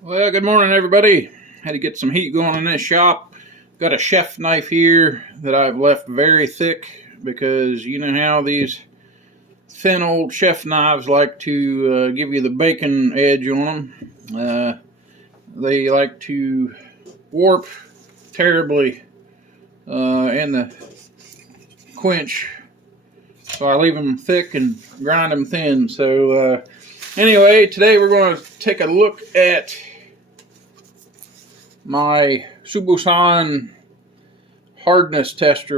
Well, good morning, everybody. Had to get some heat going in this shop. Got a chef knife here that I've left very thick because you know how these thin old chef knives like to give you the bacon edge on them. They like to warp terribly in the quench, so I leave them thick and grind them thin. So anyway, today we're going to take a look at my Tsubosan hardness test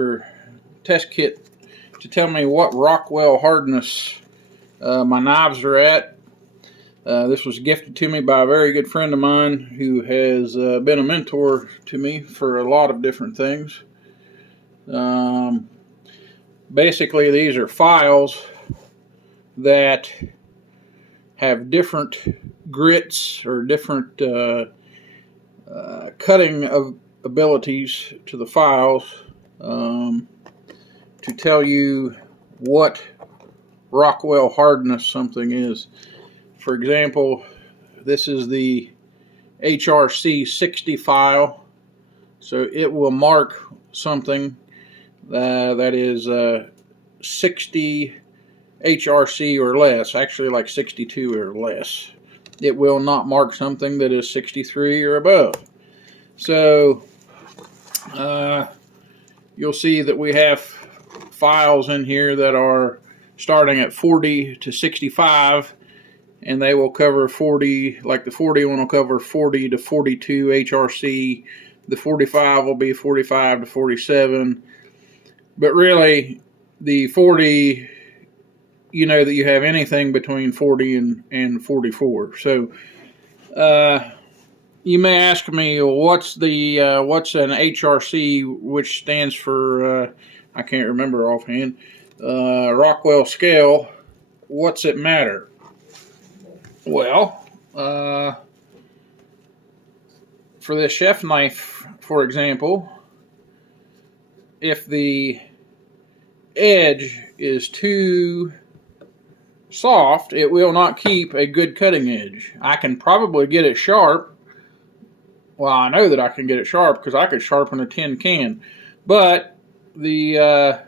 kit to tell me what Rockwell hardness my knives are at. This was gifted to me by a very good friend of mine who has been a mentor to me for a lot of different things. Basically, these are files that have different grits or different cutting of abilities to the files to tell you what Rockwell hardness something is. For example, this is the HRC 60 file, so it will mark something that is 60 HRC or less, actually like 62 or less. It will not mark something that is 63 or above. So you'll see that we have files in here that are starting at 40 to 65, and they will cover 40, like the 40 one will cover 40 to 42 HRC, the 45 will be 45 to 47, but really the 40, you know that you have anything between 40 and 44. So you may ask me, well, what's an HRC, which stands for I can't remember offhand, Rockwell scale. What's it matter? Well, for this chef knife, for example, if the edge is too soft, it will not keep a good cutting edge. I can probably get it sharp. Well, I know that I can get it sharp because I could sharpen a tin can, but it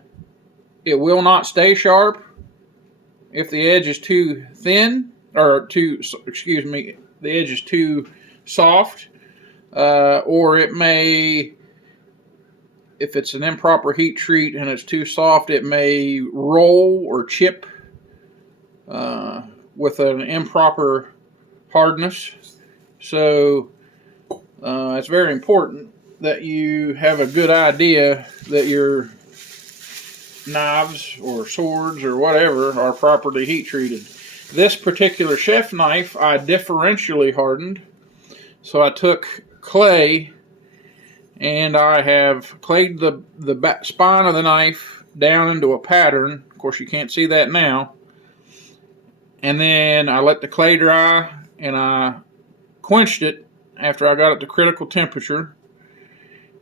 will not stay sharp if the edge is too thin, or the edge is too soft, or it may, if it's an improper heat treat and it's too soft, it may roll or chip with an improper hardness. So it's very important that you have a good idea that your knives or swords or whatever are properly heat treated. This particular chef knife I differentially hardened. So I took clay and I have clayed the spine of the knife down into a pattern. Of course, you can't see that now. And then I let the clay dry and I quenched it after I got it to critical temperature.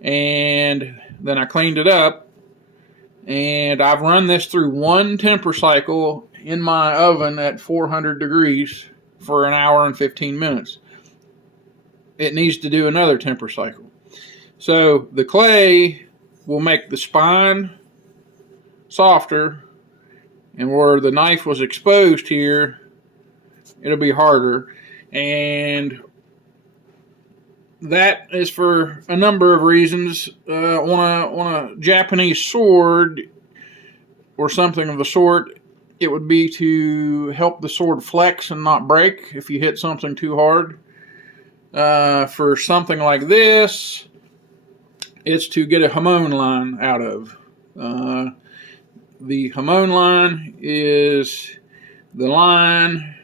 And then I cleaned it up. And I've run this through one temper cycle in my oven at 400 degrees for an hour and 15 minutes. It needs to do another temper cycle. So the clay will make the spine softer, and where the knife was exposed here, it'll be harder. And that is for a number of reasons. On a Japanese sword or something of the sort, it would be to help the sword flex and not break if you hit something too hard. For something like this, it's to get a hamon line out of. The hamon line is the line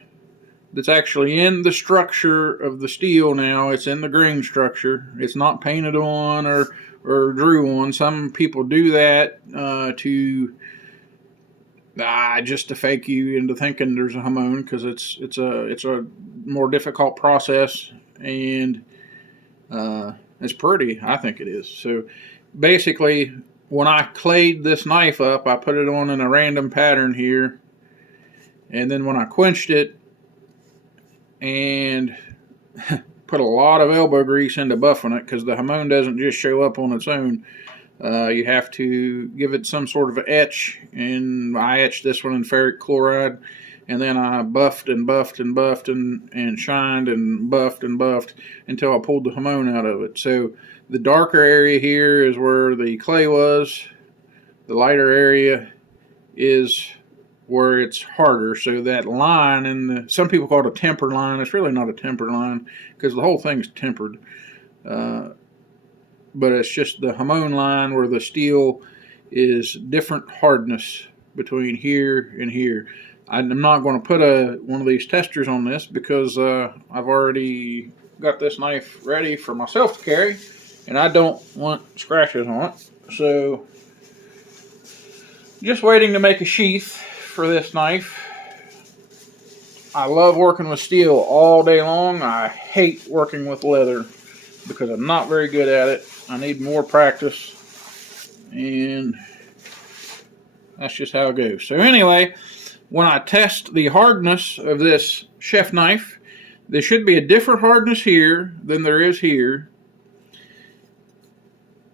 that's actually in the structure of the steel now. It's in the grain structure. It's not painted on or drew on. Some people do that just to fake you into thinking there's a hamon, because it's a more difficult process, and it's pretty. I think it is. So basically, when I clayed this knife up, I put it on in a random pattern here, and then when I quenched it, and put a lot of elbow grease into buffing it, because the hamon doesn't just show up on its own. You have to give it some sort of etch, and I etched this one in ferric chloride, and then I buffed and buffed and buffed and shined and buffed until I pulled the hamon out of it. So the darker area here is where the clay was. The lighter area is where it's harder. So that line, and some people call it a temper line. It's really not a temper line, because the whole thing's tempered. But it's just the hamon line where the steel is different hardness between here and here. I'm not going to put one of these testers on this, because I've already got this knife ready for myself to carry, and I don't want scratches on it. So just waiting to make a sheath for this knife. I love working with steel all day long. I hate working with leather because I'm not very good at it. I need more practice, and that's just how it goes. So anyway, when I test the hardness of this chef knife, there should be a different hardness here than there is here.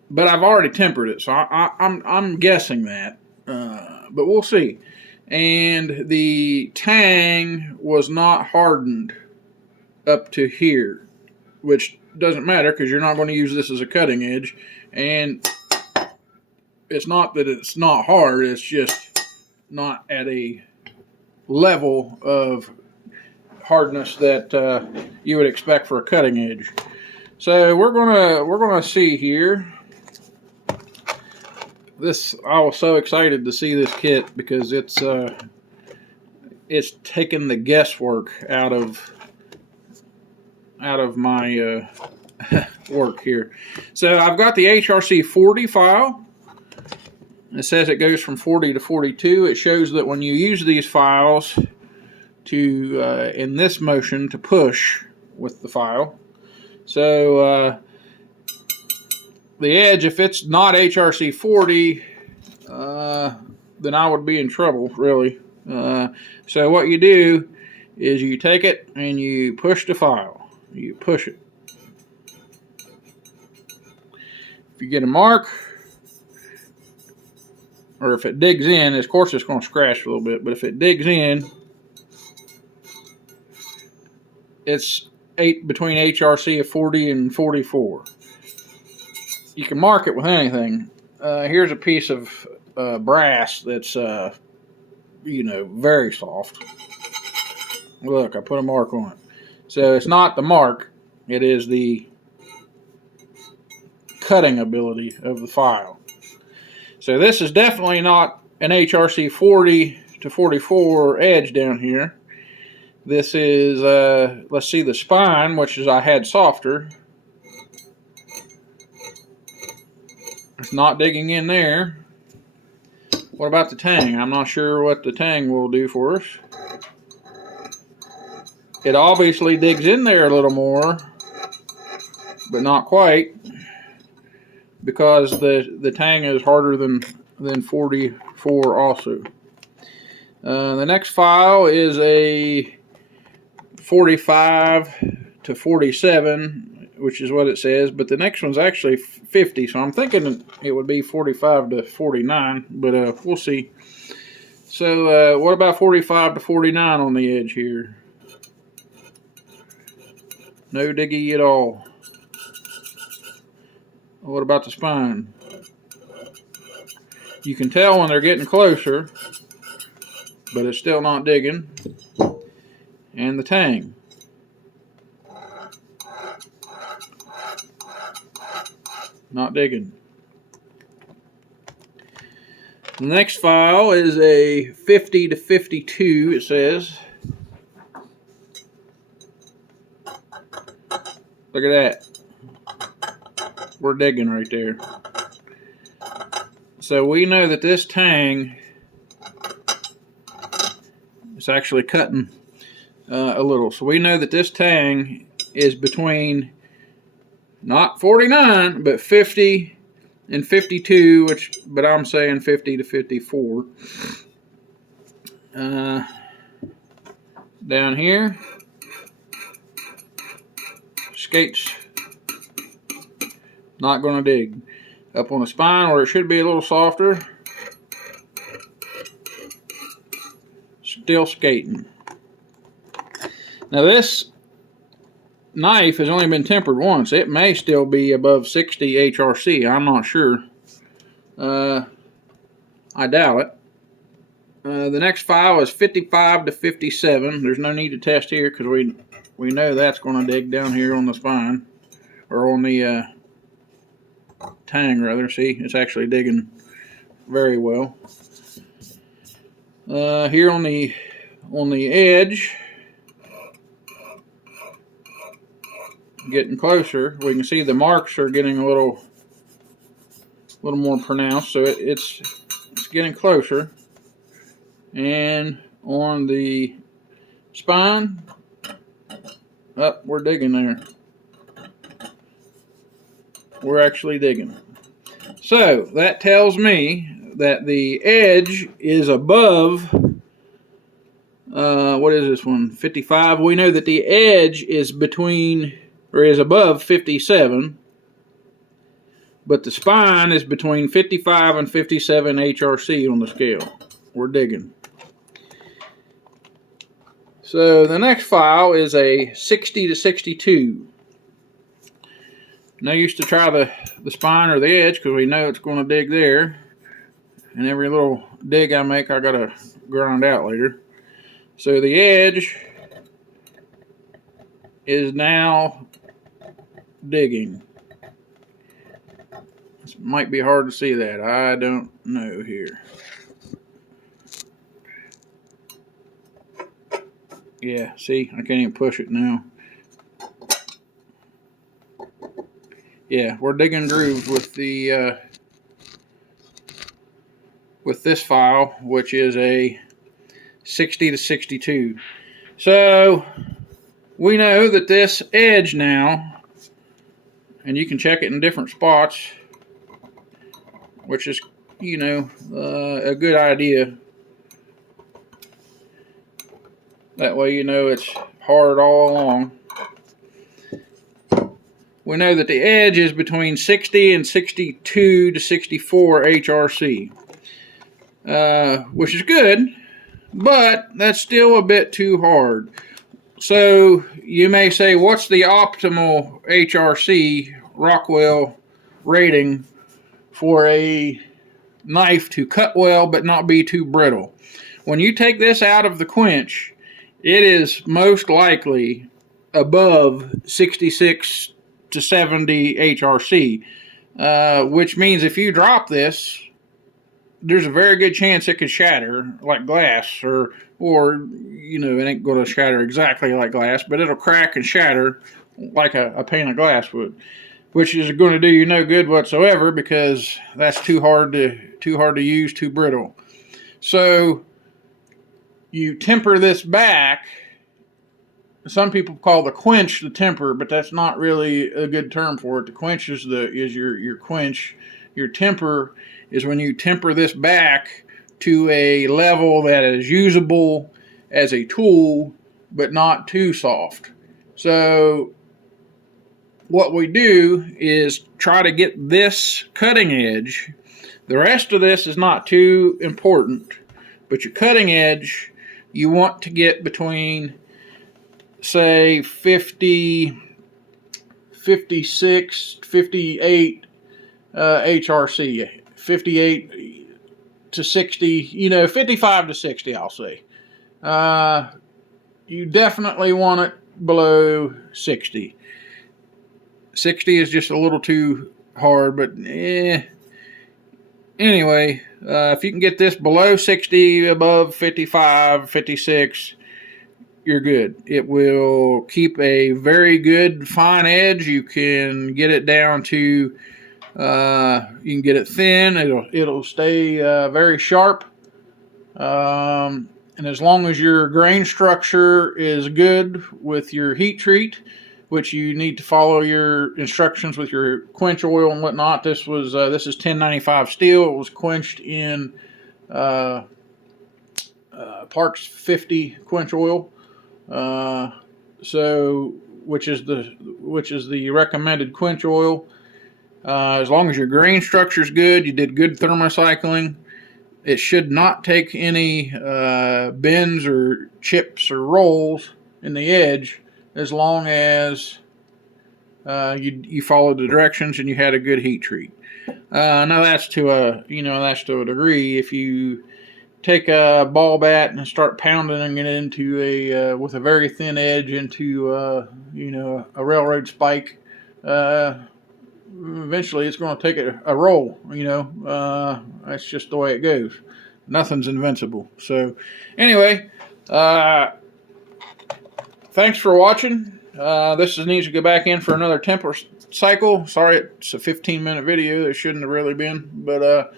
But I've already tempered it, so I'm guessing that. But we'll see. And the tang was not hardened up to here, which doesn't matter because you're not going to use this as a cutting edge. And it's not that it's not hard, it's just not at a level of hardness that you would expect for a cutting edge. So we're gonna see here. I was so excited to see this kit because it's taken the guesswork out of my work here. So I've got the HRC 40 file. It says it goes from 40 to 42. It shows that when you use these files to in this motion to push with the file. So the edge, if it's not HRC 40, then I would be in trouble, really. So what you do is you take it and you push the file. You push it. If you get a mark, or if it digs in, of course it's going to scratch a little bit, but if it digs in, it's between HRC of 40 and 44. You can mark it with anything. Here's a piece of brass that's, very soft. Look, I put a mark on it. So it's not the mark, it is the cutting ability of the file. So this is definitely not an HRC 40 to 44 edge down here. This is, let's see the spine, which is I had softer. It's not digging in there. What about the tang? I'm not sure what the tang will do for us. It obviously digs in there a little more, but not quite, because the tang is harder than 44 also. The next file is a 45 to 47, which is what it says, but the next one's actually 50, so I'm thinking it would be 45 to 49, but we'll see. So what about 45 to 49 on the edge here? No diggy at all. What about the spine? You can tell when they're getting closer, but it's still not digging. And the tang. Not digging. The next file is a 50 to 52, it says. Look at that. We're digging right there. So we know that this tang is actually cutting a little. So we know that this tang is between not 49, but 50 and 52, but I'm saying 50 to 54. Down here, skate's not going to dig. Up on the spine where it should be a little softer, still skating. Now this knife has only been tempered once. It may still be above 60 HRC. I'm not sure. I doubt it. The next file is 55 to 57. There's no need to test here because we know that's going to dig down here on the spine, or on the tang rather. See, it's actually digging very well. Here on the edge, getting closer, we can see the marks are getting a little more pronounced, so it's getting closer. And on the spine, we're digging there. We're actually digging. So that tells me that the edge is above, what is this one, 55? We know that the edge is between, or is above 57, but the spine is between 55 and 57 HRC on the scale. We're digging. So the next file is a 60 to 62. No use to try the spine or the edge because we know it's going to dig there. And every little dig I make, I got to grind out later. So the edge is now digging. This might be hard to see that. I don't know here. Yeah, see, I can't even push it now. Yeah, we're digging grooves with the with this file, which is a 60 to 62. So we know that this edge now, and you can check it in different spots, which is, you know, a good idea. That way you know it's hard all along. We know that the edge is between 60 and 62 to 64 HRC, which is good, but that's still a bit too hard. So you may say, what's the optimal HRC Rockwell rating for a knife to cut well but not be too brittle? When you take this out of the quench, it is most likely above 66 to 70 HRC, which means if you drop this, there's a very good chance it could shatter like glass, or you know, it ain't going to shatter exactly like glass, but it'll crack and shatter like a pane of glass would, which is going to do you no good whatsoever because that's too hard to use, too brittle. So you temper this back. Some people call the quench the temper, but that's not really a good term for it. The quench is your quench. Your temper is when you temper this back to a level that is usable as a tool, but not too soft. So what we do is try to get this cutting edge. The rest of this is not too important, but your cutting edge, you want to get between, say, 50, 56, 58 HRC, 58 to 60, you know, 55 to 60, I'll say. You definitely want it below 60. 60 is just a little too hard, but anyway, if you can get this below 60, above 55, 56, you're good. It will keep a very good fine edge. You can get it down to, you can get it thin. It'll stay very sharp. And as long as your grain structure is good with your heat treat, which you need to follow your instructions with your quench oil and whatnot. This is 1095 steel. It was quenched in Parks 50 quench oil. So, which is which is the recommended quench oil. As long as your grain structure is good, you did good thermocycling, it should not take any bends or chips or rolls in the edge, as long as you followed the directions and you had a good heat treat. Now that's to a degree. If you take a ball bat and start pounding it into with a very thin edge into a railroad spike, eventually it's going to take a roll. That's just the way it goes. Nothing's invincible. So anyway, thanks for watching. This needs to go back in for another temper cycle. Sorry, it's a 15-minute video. It shouldn't have really been, but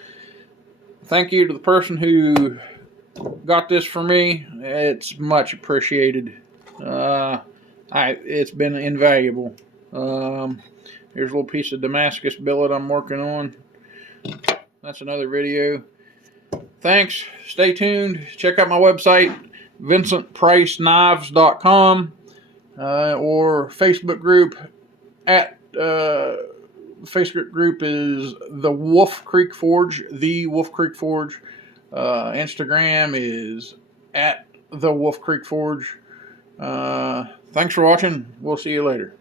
thank you to the person who got this for me. It's much appreciated. It's been invaluable. Here's a little piece of Damascus billet I'm working on. That's another video. Thanks. Stay tuned. Check out my website, VincentPriceKnives.com, or Facebook group at Facebook group is the Wolf Creek Forge. Instagram is at the Wolf Creek Forge. Thanks for watching. We'll see you later.